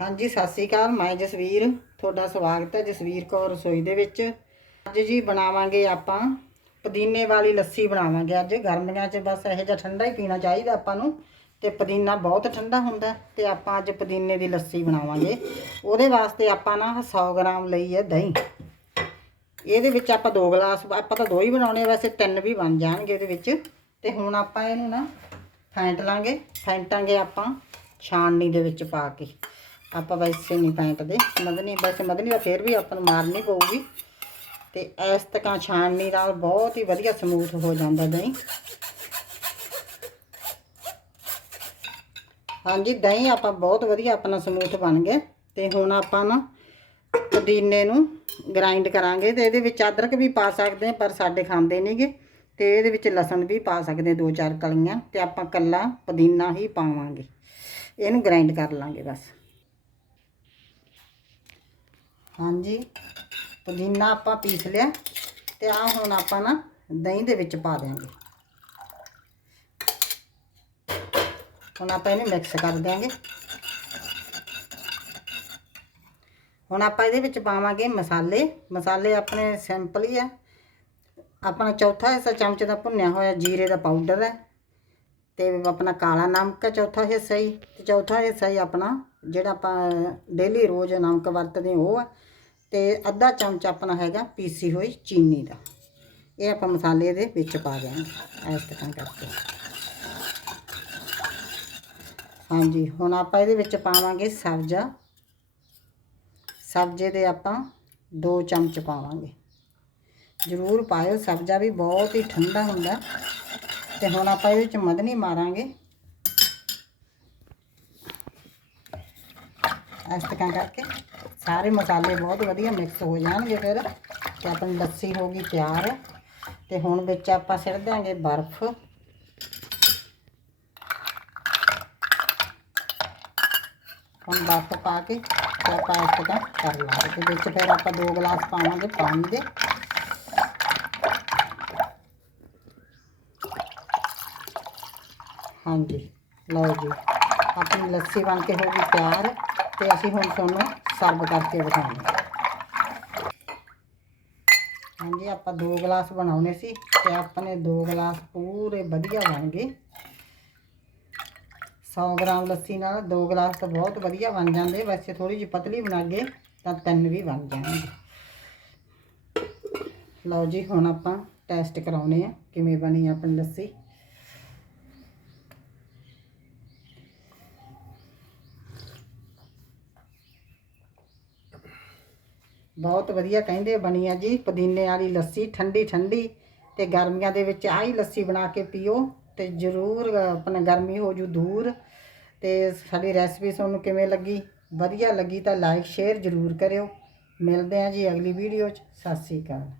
ਹਾਂਜੀ, ਸਤਿ ਸ੍ਰੀ ਅਕਾਲ। ਮੈਂ ਜਸਵੀਰ, ਤੁਹਾਡਾ ਸਵਾਗਤ ਹੈ ਜਸਵੀਰ ਕੌਰ ਰਸੋਈ ਦੇ ਵਿੱਚ। ਅੱਜ ਜੀ ਬਣਾਵਾਂਗੇ ਆਪਾਂ ਪੁਦੀਨੇ ਵਾਲੀ ਲੱਸੀ ਬਣਾਵਾਂਗੇ ਅੱਜ। ਗਰਮੀਆਂ 'ਚ ਬਸ ਇਹੋ ਜਿਹਾ ਠੰਡਾ ਹੀ ਪੀਣਾ ਚਾਹੀਦਾ ਆਪਾਂ ਨੂੰ ਤੇ ਪੁਦੀਨਾ ਬਹੁਤ ਠੰਡਾ ਹੁੰਦਾ ਤੇ ਆਪਾਂ ਅੱਜ ਪੁਦੀਨੇ ਦੀ ਲੱਸੀ ਬਣਾਵਾਂਗੇ। ਉਹਦੇ ਵਾਸਤੇ ਆਪਾਂ ਨਾ 100 ਗ੍ਰਾਮ ਲਈ ਹੈ ਦਹੀਂ। ਇਹਦੇ ਵਿੱਚ ਆਪਾਂ ਦੋ ਗਲਾਸ, ਆਪਾਂ ਤਾਂ ਦੋ ਹੀ ਬਣਾਉਣੇ ਵੈਸੇ ਤਿੰਨ ਵੀ ਬਣ ਜਾਣਗੇ ਇਹਦੇ ਵਿੱਚ। ਤੇ ਹੁਣ ਆਪਾਂ ਇਹਨੂੰ ਨਾ ਫੈਂਟ ਲਾਂਗੇ। ਫੈਂਟਾਂਗੇ ਆਪਾਂ ਛਾਣਨੀ ਦੇ ਵਿੱਚ ਪਾ ਕੇ। ਆਪਾਂ ਵੈਸੇ ਨਹੀਂ ਫੈਂਟਦੇ ਮਦਨੀ ਵੈਸੇ ਮਦਨੀ ਦਾ ਫੇਰ ਵੀ ਆਪਾਂ ਨੂੰ ਮਾਰਨੀ ਪਊਗੀ। ਤੇ ਇਸ ਤਕਾਂ ਛਾਣਨੀ ਨਾਲ ਬਹੁਤ ਹੀ ਵਧੀਆ ਸਮੂਥ ਹੋ ਜਾਂਦਾ ਦਹੀਂ। ਹਾਂਜੀ, ਦਹੀਂ ਆਪਾਂ ਬਹੁਤ ਵਧੀਆ ਆਪਣਾ ਸਮੂਥ ਬਣ ਗਿਆ ਤੇ ਹੁਣ ਆਪਾਂ ਨਾ ਪੁਦੀਨੇ ਨੂੰ ਗ੍ਰਾਈਂਡ ਕਰਾਂਗੇ ਤੇ ਇਹਦੇ ਵਿੱਚ ਅਦਰਕ ਵੀ ਪਾ ਸਕਦੇ ਹਾਂ, ਪਰ ਸਾਡੇ ਖਾਂਦੇ ਨਹੀਂਗੇ ਤੇ ਇਹਦੇ ਵਿੱਚ ਲਸਣ ਵੀ ਪਾ ਸਕਦੇ ਦੋ ਚਾਰ ਕਲੀਆਂ। ਤੇ ਆਪਾਂ ਕੱਲਾ ਪੁਦੀਨਾ ਹੀ ਪਾਵਾਂਗੇ। ਇਹਨੂੰ ਗ੍ਰਾਈਂਡ ਕਰ ਲਾਂਗੇ ਬਸ। ਹਾਂਜੀ। ਪੁਦੀਨਾ ਆਪਾਂ ਪੀਸ ਲਿਆ ਤੇ ਆ ਹੁਣ ਆਪਾਂ ਨਾ ਦਹੀਂ ਦੇ ਵਿੱਚ ਪਾ ਦਿਆਂਗੇ। ਹੁਣ ਆਪਾਂ ਇਹਨੂੰ ਮਿਕਸ ਕਰ ਦਿਆਂਗੇ। ਹੁਣ ਆਪਾਂ ਇਹਦੇ ਵਿੱਚ ਪਾਵਾਂਗੇ ਮਸਾਲੇ। ਮਸਾਲੇ ਆਪਣੇ ਸਿੰਪਲ ਹੀ ਆ। ਆਪਣਾ ਚੌਥਾ ਹਿੱਸਾ ਚਮਚ ਦਾ ਭੁੰਨਿਆ ਹੋਇਆ ਜੀਰੇ ਦਾ ਪਾਊਡਰ ਹੈ। ਤੇ ਆਪਣਾ ਕਾਲਾ ਨਮਕ ਹੈ ਚੌਥਾ ਹਿੱਸਾ ਹੀ। ਤੇ ਚੌਥਾ ਹਿੱਸਾ ਹੀ ਆਪਣਾ ਜਿਹੜਾ ਆਪਾਂ ਡੇਲੀ ਰੋਜ਼ ਨਮਕ ਵਰਤਦੇ ਉਹ ਹੈ ਤੇ ਅੱਧਾ ਚਮਚ ਆਪਣਾ ਹੈਗਾ ਪੀਸੀ ਹੋਈ ਚੀਨੀ ਦਾ। ਇਹ ਆਪਾਂ ਮਸਾਲੇ ਦੇ ਵਿੱਚ ਪਾ ਦਿਆਂਗੇ, ਇਸ ਤਰ੍ਹਾਂ ਕਰਕੇ। ਹਾਂਜੀ, ਹੁਣ ਆਪਾਂ ਇਹਦੇ ਵਿੱਚ ਪਾਵਾਂਗੇ ਸਬਜ਼ਾ। ਸਬਜ਼ੇ ਦੇ ਆਪਾਂ 2 ਚਮਚ ਪਾਵਾਂਗੇ। ਜ਼ਰੂਰ ਪਾਇਓ, ਸਬਜ਼ਾ ਵੀ ਬਹੁਤ ਹੀ ਠੰਡਾ ਹੁੰਦਾ। ਤੇ ਹੁਣ ਆਪਾਂ ਇਹਦੇ ਵਿੱਚ ਮਧਨੀ ਮਾਰਾਂਗੇ। ਇਸ ਤਰ੍ਹਾਂ ਕਰਕੇ। ਸਾਰੇ ਮਸਾਲੇ ਬਹੁਤ ਵਧੀਆ ਮਿਕਸ ਹੋ ਜਾਣਗੇ ਫਿਰ। ਤੇ ਆਪਣੀ ਲੱਸੀ ਹੋ ਗਈ ਤਿਆਰ। ਤੇ ਹੁਣ ਵਿੱਚ ਆਪਾਂ ਸਿਰ ਦਾਂਗੇ ਬਰਫ਼। ਹੁਣ ਬਰਫ਼ ਪਾ ਕੇ ਤੇ ਆਪਾਂ ਇਸ ਤਰ੍ਹਾਂ ਕਰ ਲਾਂਗੇ। ਤੇ ਵਿੱਚ ਫਿਰ ਆਪਾਂ ਦੋ ਗਲਾਸ ਪਾਵਾਂਗੇ ਪਾਣੀ ਦੇ। ਹਾਂਜੀ, ਲਓ ਜੀ। ਆਪਣੀ ਲੱਸੀ ਬਣ ਕੇ ਹੋ ਗਈ ਤਿਆਰ। ਤੇ ਅਸੀਂ ਹੁਣ ਤੁਹਾਨੂੰ ਸਰਵ ਕਰਕੇ ਦਿਖਾਉਂਦੇ ਹਾਂਜੀ, ਆਪਾਂ ਦੋ ਗਲਾਸ ਬਣਾਉਣੇ ਸੀ ਤੇ ਆਪਣੇ ਦੋ ਗਲਾਸ ਪੂਰੇ ਵਧੀਆ ਬਣ ਗਏ। 100 ਗ੍ਰਾਮ ਲੱਸੀ ਨਾਲ ਦੋ ਗਲਾਸ ਤਾਂ ਬਹੁਤ ਵਧੀਆ ਬਣ ਜਾਂਦੇ, ਵੈਸੇ ਥੋੜੀ ਜਿਹੀ ਪਤਲੀ ਬਣਾਗੇ ਤਾਂ ਤਿੰਨ ਵੀ ਬਣ ਜਾਣਗੇ। ਲਓ ਜੀ, ਹੁਣ ਆਪਾਂ ਟੈਸਟ ਕਰਾਉਨੇ ਆ ਕਿਵੇਂ ਬਣੀ ਆਪਣੀ ਲੱਸੀ। ਬਹੁਤ ਵਧੀਆ ਕਹਿੰਦੇ ਬਣੀ ਆ ਜੀ, ਪੁਦੀਨੇ ਵਾਲੀ ਲੱਸੀ, ਠੰਡੀ ਠੰਡੀ ਤੇ ਗਰਮੀਆਂ ਦੇ ਵਿੱਚ ਆਹੀ ਲੱਸੀ ਬਣਾ ਕੇ ਪੀਓ ਤੇ ਜ਼ਰੂਰ ਆਪਣਾ ਗਰਮੀ ਹੋ ਜੂ ਦੂਰ ਤੇ ਸਾਡੀ ਰੈਸਪੀ ਤੁਹਾਨੂੰ ਕਿਵੇਂ ਲੱਗੀ, ਵਧੀਆ ਲੱਗੀ ਤਾਂ ਲਾਈਕ ਸ਼ੇਅਰ ਜ਼ਰੂਰ ਕਰਿਓ। ਮਿਲਦੇ ਹਾਂ ਜੀ ਅਗਲੀ ਵੀਡੀਓ 'ਚ, ਸਤਿ ਸ੍ਰੀ ਅਕਾਲ।